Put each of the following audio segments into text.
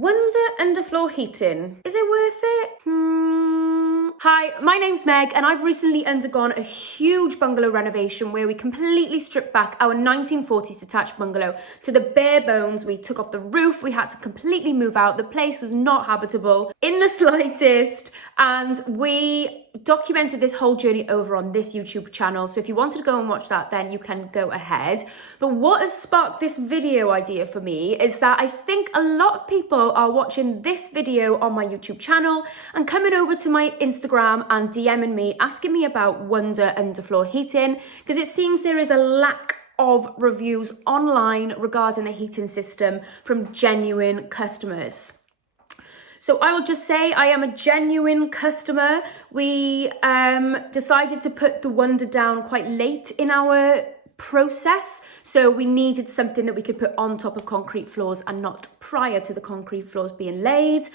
WUNDA Underfloor heating. Is it worth it? Hi, my name's Meg and I've recently undergone a huge bungalow renovation where we completely stripped back our 1940s detached bungalow to the bare bones. We took off the roof, we had to completely move out. The place was not habitable in the slightest, and we documented this whole journey over on this YouTube channel. So if you wanted to go and watch that, then you can go ahead. But what has sparked this video idea for me is that I think a lot of people are watching this video on my YouTube channel and coming over to my Instagram and DMing me, asking me about WUNDA Underfloor heating, because it seems there is a lack of reviews online regarding the heating system from genuine customers. So I will just say I am a genuine customer. We decided to put the WUNDA down quite late in our process. So we needed something that we could put on top of concrete floors and not prior to the concrete floors being laid.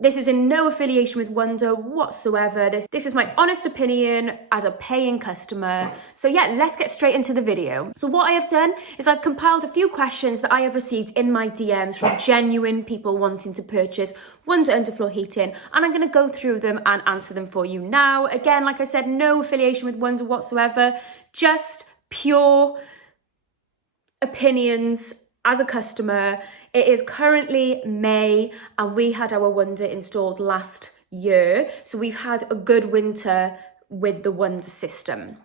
This is in no affiliation with WUNDA whatsoever. This is my honest opinion as a paying customer. So yeah, let's get straight into the video. So what I have done is I've compiled a few questions that I have received in my DMs from genuine people wanting to purchase WUNDA Underfloor heating, and I'm going to go through them and answer them for you now. Again, like I said, no affiliation with WUNDA whatsoever, just pure opinions as a customer. It is currently May and we had our WUNDA installed last year. So we've had a good winter with the WUNDA system.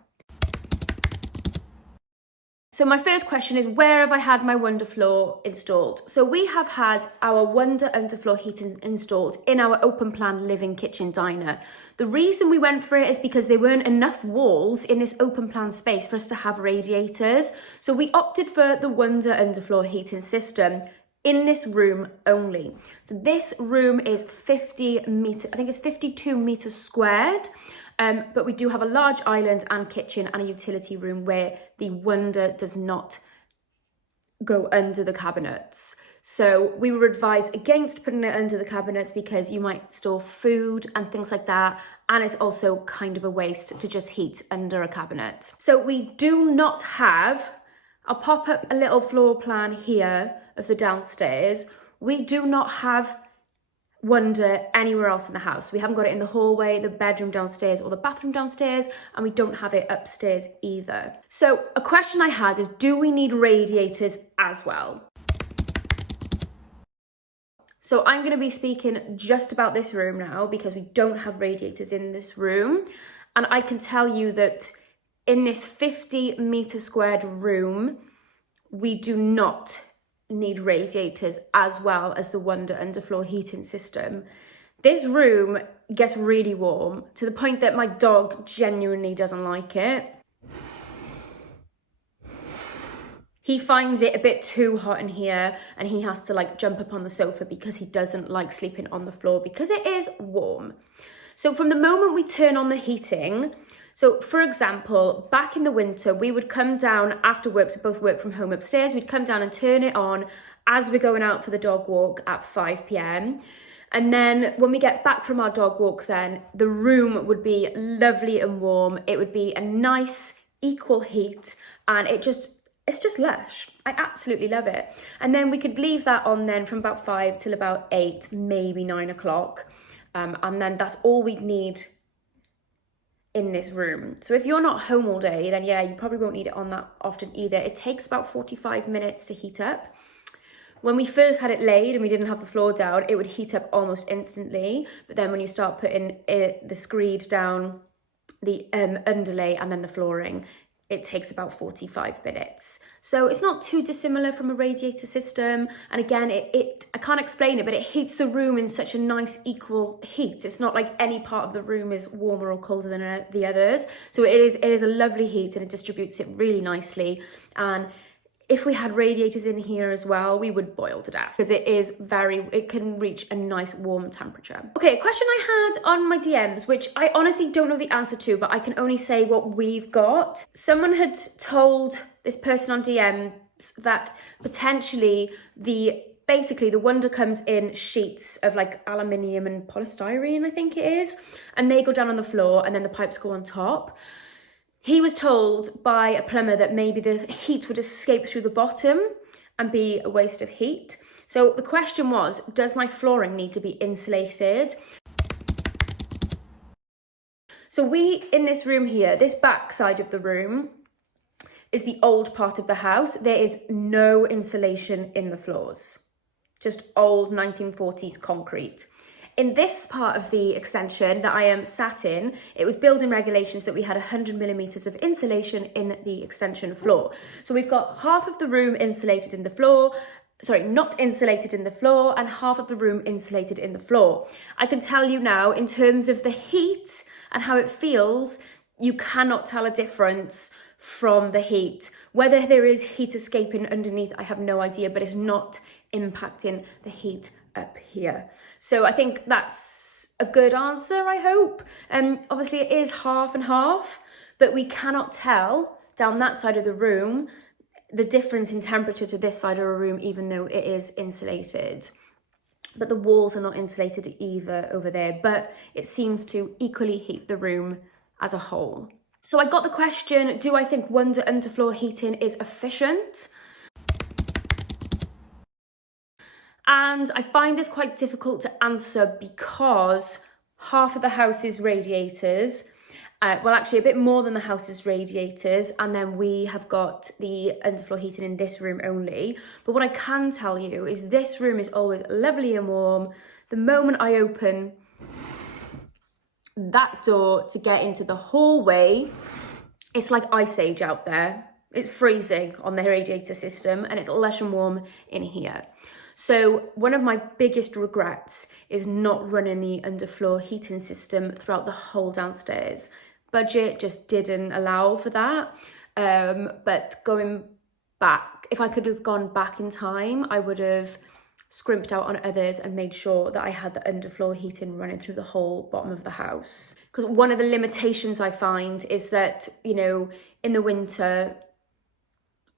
So my first question is, where have I had my WUNDA floor installed? So we have had our WUNDA Underfloor heating installed in our open plan living kitchen diner. The reason we went for it is because there weren't enough walls in this open plan space for us to have radiators. So we opted for the WUNDA Underfloor heating system in this room only. So this room is 50 meters, I think it's 52 meters squared. But we do have a large island and kitchen and a utility room where the WUNDA does not go under the cabinets. So we were advised against putting it under the cabinets because you might store food and things like that. And it's also kind of a waste to just heat under a cabinet. So we do not have, I'll pop up a little floor plan here of the downstairs. We do not have WUNDA anywhere else in the house. We haven't got it in the hallway, the bedroom downstairs, or the bathroom downstairs, and we don't have it upstairs either. So a question I had is, do we need radiators as well? So I'm going to be speaking just about this room now because we don't have radiators in this room. And I can tell you that in this 50 meter squared room, we do not need radiators as well as the WUNDA Underfloor heating system. This room gets really warm to the point that my dog genuinely doesn't like it. He finds it a bit too hot in here and he has to like jump up on the sofa because he doesn't like sleeping on the floor because it is warm. So from the moment we turn on the heating, so for example, back in the winter, we would come down after work, we both work from home upstairs, we'd come down and turn it on as we're going out for the dog walk at 5 p.m. And then when we get back from our dog walk, then the room would be lovely and warm. It would be a nice equal heat and it's just lush. I absolutely love it. And then we could leave that on then from about 5 till about 8, maybe 9 o'clock. And then that's all we'd need in this room. So if you're not home all day, then yeah, you probably won't need it on that often either. It takes about 45 minutes to heat up. When we first had it laid and we didn't have the floor down, it would heat up almost instantly. But then when you start putting the screed down, the underlay and then the flooring, it takes about 45 minutes. So it's not too dissimilar from a radiator system. And again, I can't explain it, but it heats the room in such a nice equal heat. It's not like any part of the room is warmer or colder than the others. So it is a lovely heat and it distributes it really nicely. And if we had radiators in here as well, we would boil to death because it can reach a nice warm temperature. Okay, a question I had on my DMs, which I honestly don't know the answer to, but I can only say what we've got. Someone had told this person on DMs that potentially basically the WUNDA comes in sheets of like aluminium and polystyrene, I think it is, and they go down on the floor and then the pipes go on top. He was told by a plumber that maybe the heat would escape through the bottom and be a waste of heat. So the question was, does my flooring need to be insulated? So in this room here, this back side of the room is the old part of the house. There is no insulation in the floors, just old 1940s concrete. In this part of the extension that I am sat in, it was building regulations that we had 100 millimeters of insulation in the extension floor. So we've got half of the room insulated in the floor, sorry, not insulated in the floor, and half of the room insulated in the floor. I can tell you now, in terms of the heat and how it feels, you cannot tell a difference from the heat. Whether there is heat escaping underneath, I have no idea, but it's not impacting the heat up here. So I think that's a good answer, I hope. Obviously it is half and half, but we cannot tell down that side of the room the difference in temperature to this side of a room, even though it is insulated. But the walls are not insulated either over there, but it seems to equally heat the room as a whole. So I got the question, do I think WUNDA Underfloor heating is efficient? And I find this quite difficult to answer because half of the house is radiators. Well, actually a bit more than the house's radiators, and then we have got the underfloor heating in this room only. But what I can tell you is this room is always lovely and warm. The moment I open that door to get into the hallway, it's like ice age out there. It's freezing on the radiator system and it's lush and warm in here. So one of my biggest regrets is not running the underfloor heating system throughout the whole downstairs. Budget just didn't allow for that. But going back, if I could have gone back in time, I would have scrimped out on others and made sure that I had the underfloor heating running through the whole bottom of the house. Because one of the limitations I find is that, you know, in the winter,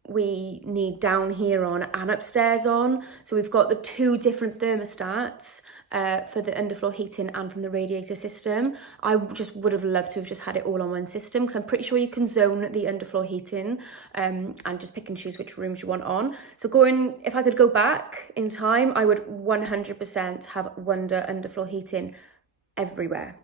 we need down here on and upstairs on. So we've got the two different thermostats for the underfloor heating and from the radiator system. I just would have loved to have just had it all on one system, because I'm pretty sure you can zone the underfloor heating and just pick and choose which rooms you want on. So if I could go back in time, I would 100% have WUNDA underfloor heating everywhere.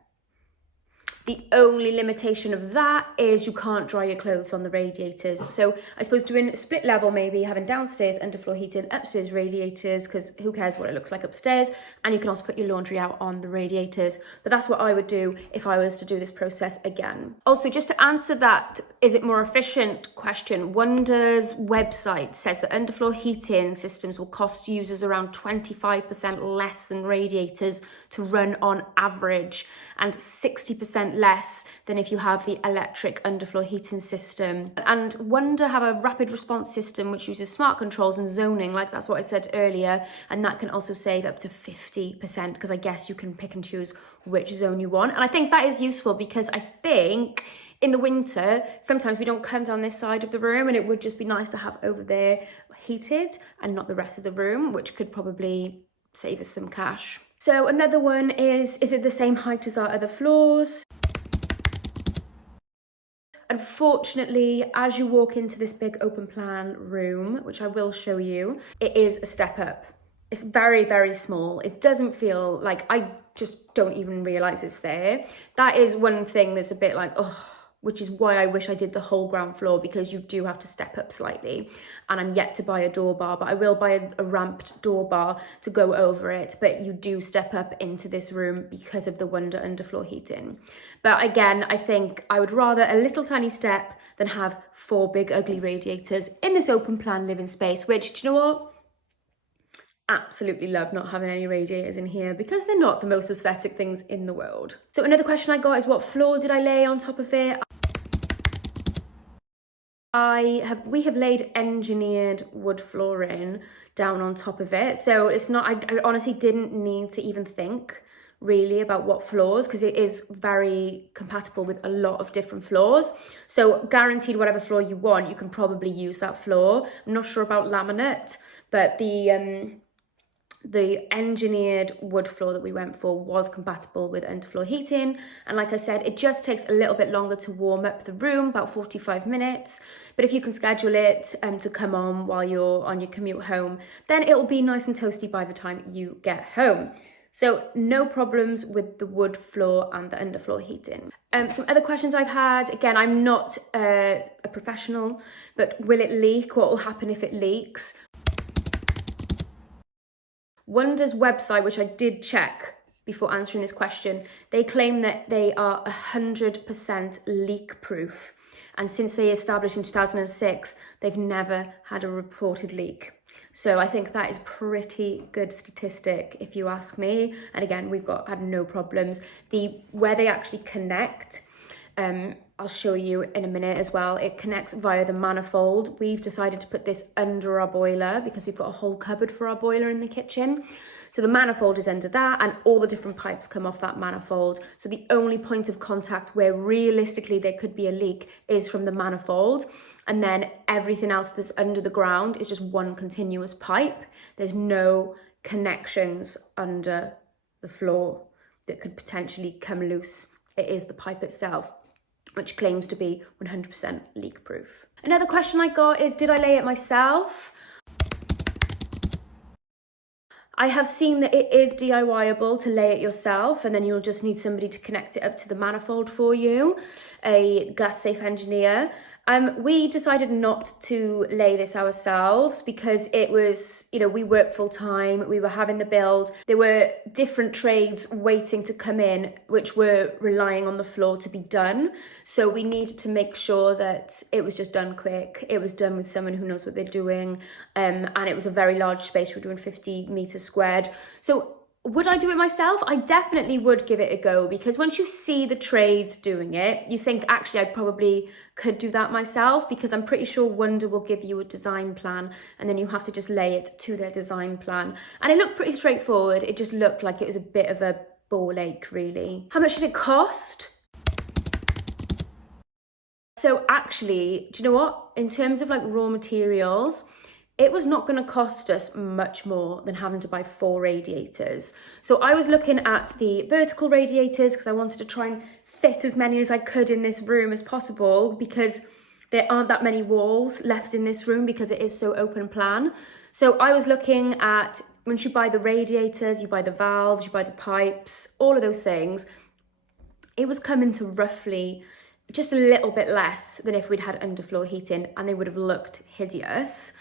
The only limitation of that is you can't dry your clothes on the radiators. So I suppose doing split level, maybe having downstairs underfloor heating, upstairs radiators, because who cares what it looks like upstairs, and you can also put your laundry out on the radiators. But that's what I would do if I was to do this process again. Also, just to answer that, is it more efficient question, WUNDA's website says that underfloor heating systems will cost users around 25% less than radiators to run on average, and 60% less than if you have the electric underfloor heating system. And WUNDA have a rapid response system which uses smart controls and zoning, like that's what I said earlier, and that can also save up to 50%, because I guess you can pick and choose which zone you want. And I think that is useful, because I think in the winter, sometimes we don't come down this side of the room, and it would just be nice to have over there heated and not the rest of the room, which could probably save us some cash. So another one is it the same height as our other floors? Unfortunately, as you walk into this big open plan room, which I will show you, it is a step up. It's very, very small. It doesn't feel like, I just don't even realise it's there. That is one thing that's a bit like, oh, which is why I wish I did the whole ground floor, because you do have to step up slightly. And I'm yet to buy a door bar, but I will buy a ramped door bar to go over it. But you do step up into this room because of the WUNDA underfloor heating. But again, I think I would rather a little tiny step than have 4 big ugly radiators in this open plan living space, which, do you know what? Absolutely love not having any radiators in here, because they're not the most aesthetic things in the world. So another question I got is, what floor did I lay on top of it? We have laid engineered wood flooring down on top of it, so it's not, I honestly didn't need to even think really about what floors, because it is very compatible with a lot of different floors. So guaranteed whatever floor you want, you can probably use that floor. I'm not sure about laminate, but the The engineered wood floor that we went for was compatible with underfloor heating, and like I said, it just takes a little bit longer to warm up the room, about 45 minutes, but if you can schedule it to come on while you're on your commute home, then it'll be nice and toasty by the time you get home. So no problems with the wood floor and the underfloor heating. Some other questions I've had, again, I'm not a professional, but will it leak? What will happen if it leaks? WUNDA's website, which I did check before answering this question, they claim that they are 100% leak proof. And since they established in 2006, they've never had a reported leak. So I think that is pretty good statistic if you ask me. And again, we've had no problems. Where they actually connect, I'll show you in a minute as well. It connects via the manifold. We've decided to put this under our boiler because we've got a whole cupboard for our boiler in the kitchen. So the manifold is under that, and all the different pipes come off that manifold. So the only point of contact where realistically there could be a leak is from the manifold. And then everything else that's under the ground is just one continuous pipe. There's no connections under the floor that could potentially come loose. It is the pipe itself, which claims to be 100% leak proof. Another question I got is, did I lay it myself? I have seen that it is DIY-able to lay it yourself, and then you'll just need somebody to connect it up to the manifold for you, a gas-safe engineer. We decided not to lay this ourselves because it was, we work full time, we were having the build. There were different trades waiting to come in, which were relying on the floor to be done. So we needed to make sure that it was just done quick. It was done with someone who knows what they're doing. And it was a very large space. We're doing 50 meters squared. So would I do it myself? I definitely would give it a go, because once you see the trades doing it, you think, actually, I probably could do that myself, because I'm pretty sure WUNDA will give you a design plan and then you have to just lay it to their design plan. And it looked pretty straightforward. It just looked like it was a bit of a ball ache, really. How much did it cost? So actually, do you know what? In terms of like raw materials, it was not going to cost us much more than having to buy 4 radiators. So I was looking at the vertical radiators because I wanted to try and fit as many as I could in this room as possible, because there aren't that many walls left in this room because it is so open plan. So I was looking at, once you buy the radiators, you buy the valves, you buy the pipes, all of those things, it was coming to roughly just a little bit less than if we'd had underfloor heating, and they would have looked hideous.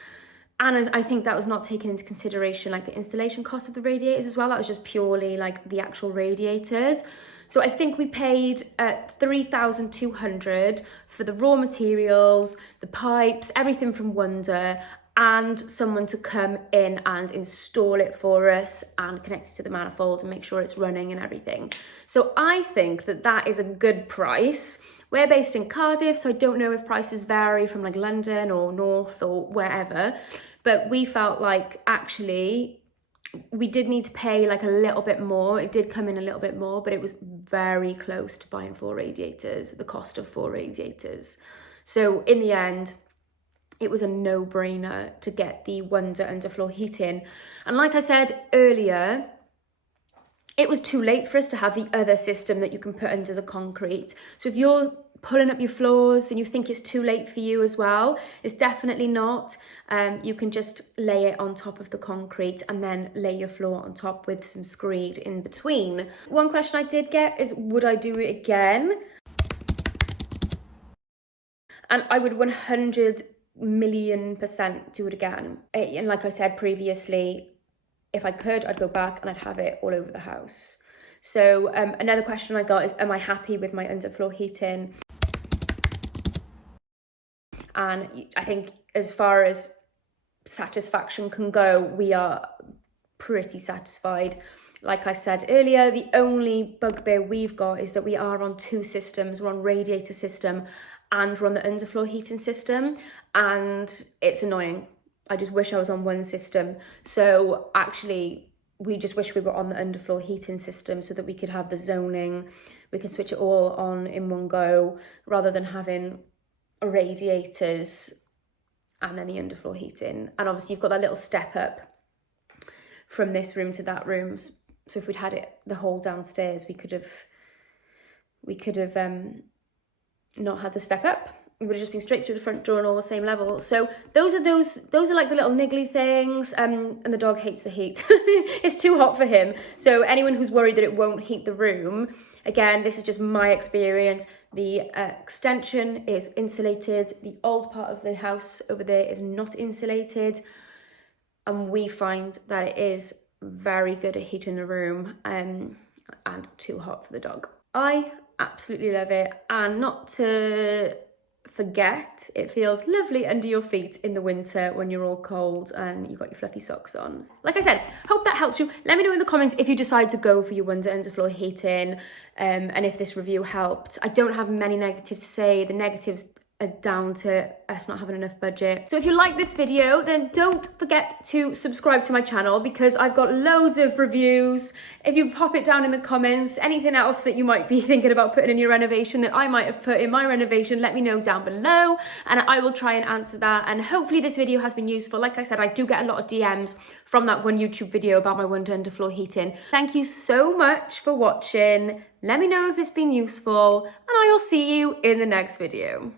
And I think that was not taken into consideration like the installation cost of the radiators as well. That was just purely like the actual radiators. So I think we paid $3,200 for the raw materials, the pipes, everything from WUNDA, and someone to come in and install it for us and connect it to the manifold and make sure it's running and everything. So I think that that is a good price. We're based in Cardiff, so I don't know if prices vary from like London or North or wherever, but we felt like actually we did need to pay like a little bit more. It did come in a little bit more, but it was very close to buying 4 radiators, the cost of 4 radiators. So in the end, it was a no-brainer to get the WUNDA underfloor heating. And like I said earlier, it was too late for us to have the other system that you can put under the concrete. So if you're pulling up your floors and you think it's too late for you as well, it's definitely not. You can just lay it on top of the concrete and then lay your floor on top with some screed in between. One question I did get is, would I do it again? And I would 100 million% do it again. And like I said previously, if I could, I'd go back and I'd have it all over the house. So another question I got is, am I happy with my underfloor heating? And I think as far as satisfaction can go, we are pretty satisfied. Like I said earlier, the only bugbear we've got is that we are on 2 systems. We're on radiator system and we're on the underfloor heating system, and it's annoying. I just wish I was on one system. So actually, we just wish we were on the underfloor heating system so that we could have the zoning, we could switch it all on in one go, rather than having radiators and then the underfloor heating. And obviously you've got that little step up from this room to that room. So if we'd had it the whole downstairs, we could have not had the step up. It would have just been straight through the front door and all the same level. So those are like the little niggly things. And the dog hates the heat. It's too hot for him. So anyone who's worried that it won't heat the room, again, this is just my experience. The extension is insulated. The old part of the house over there is not insulated. And we find that it is very good at heating the room and too hot for the dog. I absolutely love it. And not to forget, it feels lovely under your feet in the winter when you're all cold and you've got your fluffy socks on. Like I said, hope that helps you. Let me know in the comments if you decide to go for your WUNDA Underfloor heating and if this review helped. I don't have many negatives to say. The negatives are down to us not having enough budget. So if you like this video, then don't forget to subscribe to my channel because I've got loads of reviews. If you pop it down in the comments, anything else that you might be thinking about putting in your renovation that I might have put in my renovation, let me know down below and I will try and answer that. And hopefully this video has been useful. Like I said, I do get a lot of DMs from that one YouTube video about my WUNDA Underfloor heating. Thank you so much for watching. Let me know if it's been useful and I will see you in the next video.